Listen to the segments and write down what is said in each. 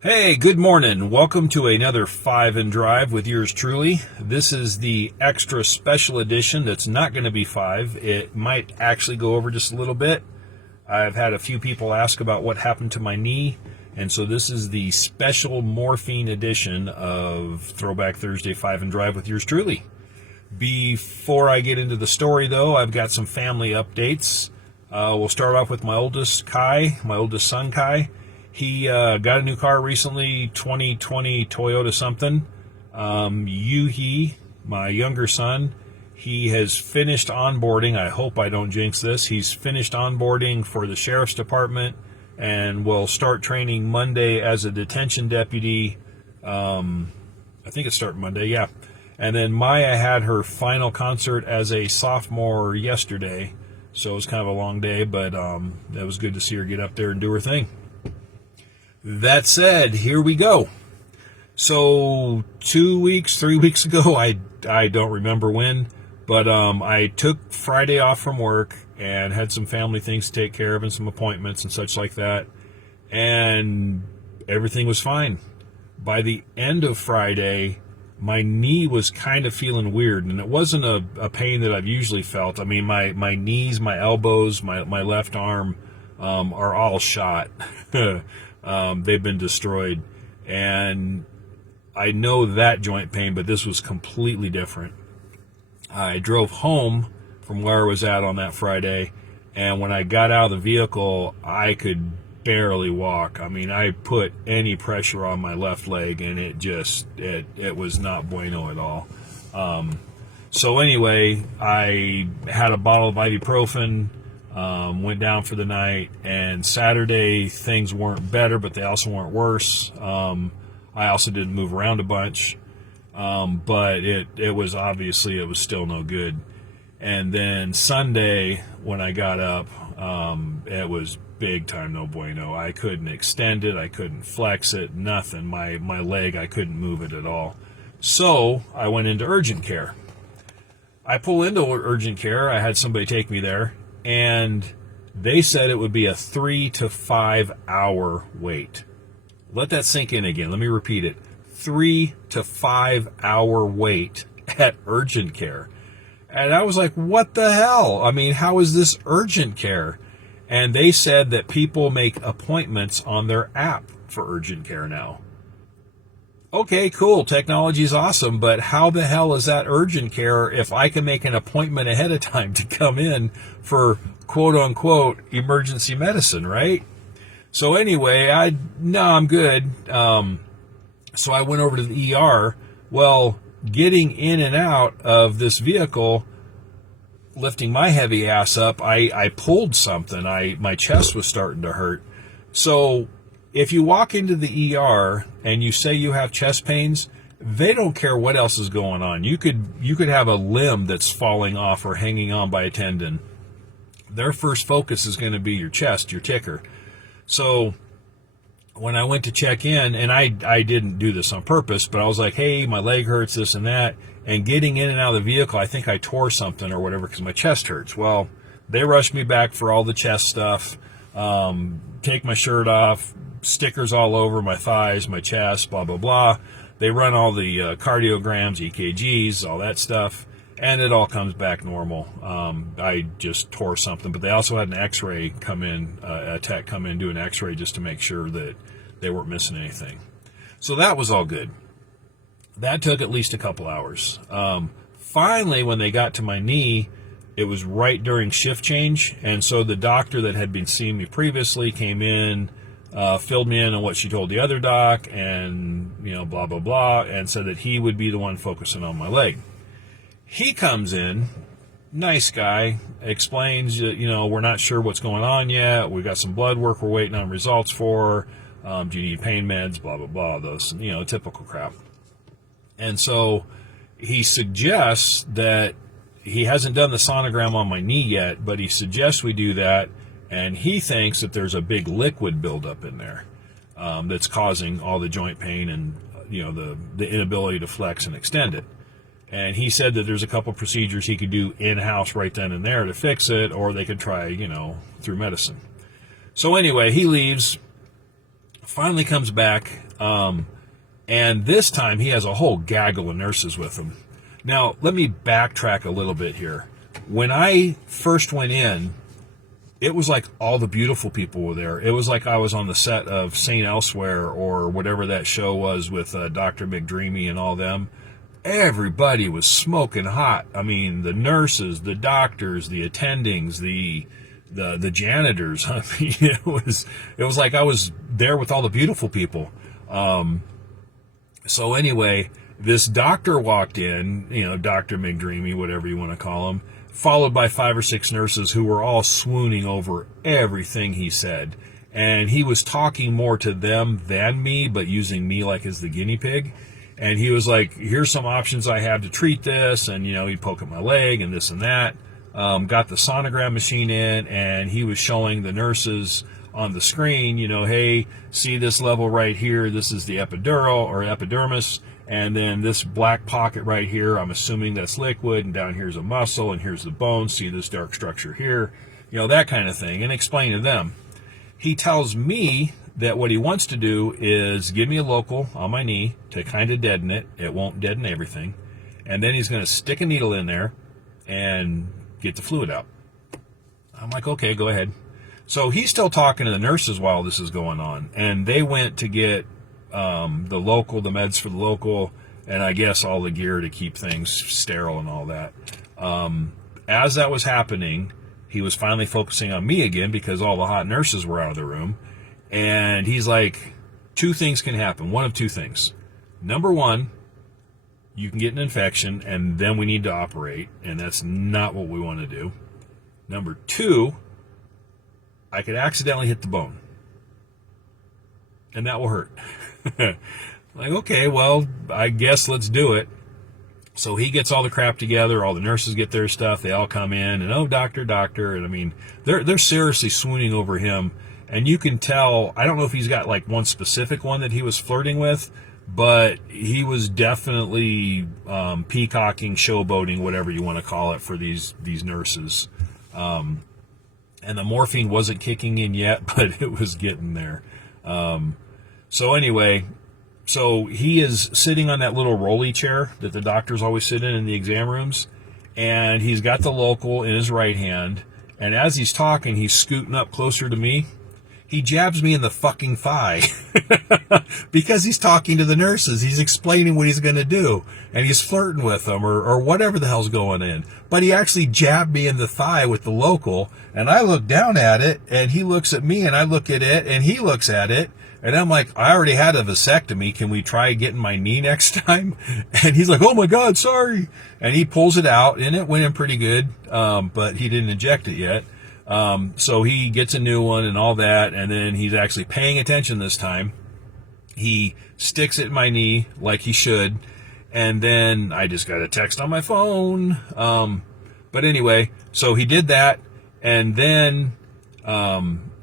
Hey, good morning. Welcome to another 5 and Drive with yours truly. This is the extra special edition that's not going to be 5. It might actually go over just a little bit. I've had a few people ask about what happened to my knee, and so this is the special morphine edition of Throwback Thursday 5 and Drive with yours truly. Before I get into the story, though, I've got some family updates. We'll start off with my oldest son, Kai. He got a new car recently, 2020 Toyota something. Yuhi, my younger son, he has finished onboarding. I hope I don't jinx this. He's finished onboarding for the sheriff's department and will start training Monday as a detention deputy. I think it's starting Monday, yeah. And then Maya had her final concert as a sophomore yesterday, so it was kind of a long day, but it was good to see her get up there and do her thing. That said, here we go. So 3 weeks ago, I don't remember when, but I took Friday off from work and had some family things to take care of and some appointments and such like that, and everything was fine. By the end of Friday, my knee was kind of feeling weird, and it wasn't a pain that I've usually felt. I mean, my knees, my elbows, my left arm are all shot. They've been destroyed, and I know that joint pain, but this was completely different. I drove home from where I was at on that Friday, and when I got out of the vehicle, I could barely walk. I mean, I put any pressure on my left leg, and it was not bueno at all. So anyway, I had a bottle of ibuprofen, went down for the night, and Saturday things weren't better, but they also weren't worse. I also didn't move around a bunch, but it was still no good. And then Sunday, when I got up, it was big time no bueno. I couldn't extend it, I couldn't flex it, nothing. My leg, I couldn't move it at all. So I went into urgent care. I pull into urgent care, I had somebody take me there, and they said it would be a 3 to 5 hour wait. Let that sink in again. Let me repeat it. 3 to 5 hour wait at urgent care. And I was like, what the hell? I mean, how is this urgent care? And they said that people make appointments on their app for urgent care now. Okay, cool. Technology's awesome, but how the hell is that urgent care if I can make an appointment ahead of time to come in for quote-unquote emergency medicine, right? So anyway, I'm good. So I went over to the ER. Well, getting in and out of this vehicle, lifting my heavy ass up, I pulled something. My chest was starting to hurt. So if you walk into the ER and you say you have chest pains, they don't care what else is going on. You could have a limb that's falling off or hanging on by a tendon. Their first focus is going to be your chest, your ticker. So when I went to check in, and I didn't do this on purpose, but I was like, hey, my leg hurts, this and that. And getting in and out of the vehicle, I think I tore something or whatever because my chest hurts. Well, they rushed me back for all the chest stuff, take my shirt off, stickers all over my thighs, my chest, blah, blah, blah. They run all the cardiograms, EKGs, all that stuff, and it all comes back normal. I just tore something, but they also had an x-ray come in, a tech come in, do an x-ray just to make sure that they weren't missing anything. So that was all good. That took at least a couple hours. Finally, when they got to my knee, it was right during shift change, and so the doctor that had been seeing me previously came in, filled me in on what she told the other doc, and blah blah blah, and said that he would be the one focusing on my leg. He comes in, nice guy, explains, we're not sure what's going on yet. We've got some blood work we're waiting on results for. Do you need pain meds? Blah blah blah. Those typical crap. And so he suggests that he hasn't done the sonogram on my knee yet, but he suggests we do that, and he thinks that there's a big liquid buildup in there that's causing all the joint pain and the inability to flex and extend it. And he said that there's a couple procedures he could do in-house right then and there to fix it, or they could try, through medicine. So anyway, he leaves. Finally comes back, and this time he has a whole gaggle of nurses with him. Now, let me backtrack a little bit here. When I first went in, it was like all the beautiful people were there. It was like I was on the set of St. Elsewhere or whatever that show was with Dr. McDreamy and all them. Everybody was smoking hot. I mean, the nurses, the doctors, the attendings, the janitors. I mean, it was like I was there with all the beautiful people. So anyway, this doctor walked in, Dr. McDreamy, whatever you want to call him, followed by 5 or 6 nurses who were all swooning over everything he said. And he was talking more to them than me, but using me like as the guinea pig. And he was like, here's some options I have to treat this. And, he'd poke at my leg and this and that. Got the sonogram machine in, and he was showing the nurses on the screen, hey, see this level right here? This is the epidural or epidermis. And then this black pocket right here, I'm assuming that's liquid, and down here's a muscle, and here's the bone. See this dark structure here, that kind of thing, and explain to them. He tells me that what he wants to do is give me a local on my knee to kind of deaden it. It won't deaden everything. And then he's going to stick a needle in there and get the fluid out. I'm like, okay, go ahead. So he's still talking to the nurses while this is going on, and they went to get the meds for the local, and I guess all the gear to keep things sterile and all that. As that was happening, he was finally focusing on me again because all the hot nurses were out of the room. And he's like, 2 things can happen. One of 2 things. Number 1, you can get an infection, and then we need to operate, and that's not what we want to do. Number 2, I could accidentally hit the bone, and that will hurt. Like, okay, well, I guess let's do it. So he gets all the crap together, all the nurses get their stuff, they all come in, and doctor, and I mean, they're seriously swooning over him, and you can tell, I don't know if he's got like one specific one that he was flirting with, but he was definitely peacocking, showboating, whatever you want to call it, for these nurses. And the morphine wasn't kicking in yet, but it was getting there. So anyway, so he is sitting on that little rolly chair that the doctors always sit in the exam rooms, and he's got the local in his right hand, and as he's talking, he's scooting up closer to me. He jabs me in the fucking thigh because he's talking to the nurses. He's explaining what he's going to do, and he's flirting with them or whatever the hell's going in. But he actually jabbed me in the thigh with the local, and I look down at it, and he looks at me, and I look at it, and he looks at it, and I'm like, I already had a vasectomy. Can we try getting my knee next time? And he's like, oh my God, sorry. And he pulls it out, and it went in pretty good, but he didn't inject it yet. So he gets a new one and all that, and then he's actually paying attention this time. He sticks it in my knee like he should, and then I just got a text on my phone. But anyway, so he did that, and then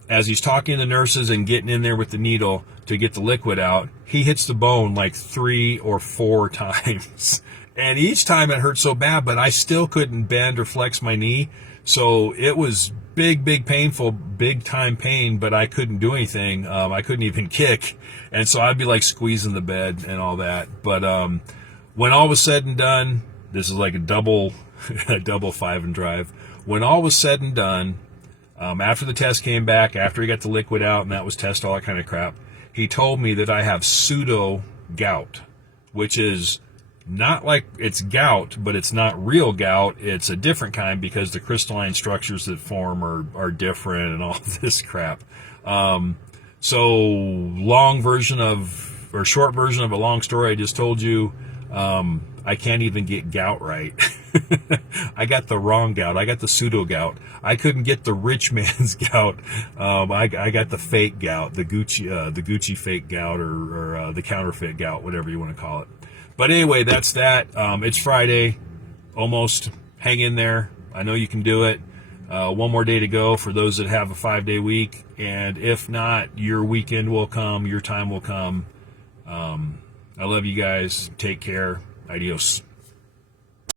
as he's talking to the nurses and getting in there with the needle to get the liquid out, he hits the bone like 3 or 4 times. And each time it hurt so bad, but I still couldn't bend or flex my knee. So it was big painful, big time pain, but I couldn't do anything. I couldn't even kick. And so I'd be like squeezing the bed and all that. But when all was said and done, this is like a double 5 and drive. When all was said and done, after the test came back, after he got the liquid out, and that was test, all that kind of crap, he told me that I have pseudo gout, which is not like it's gout, but it's not real gout. It's a different kind because the crystalline structures that form are different and all this crap. So short version of a long story I just told you, I can't even get gout right. I got the wrong gout. I got the pseudo gout. I couldn't get the rich man's gout. I got the fake gout, the Gucci fake gout, or the counterfeit gout, whatever you want to call it. But anyway, that's that. It's Friday, almost. Hang in there. I know you can do it. One more day to go for those that have a 5-day week. And if not, your weekend will come. Your time will come. I love you guys. Take care. Adios.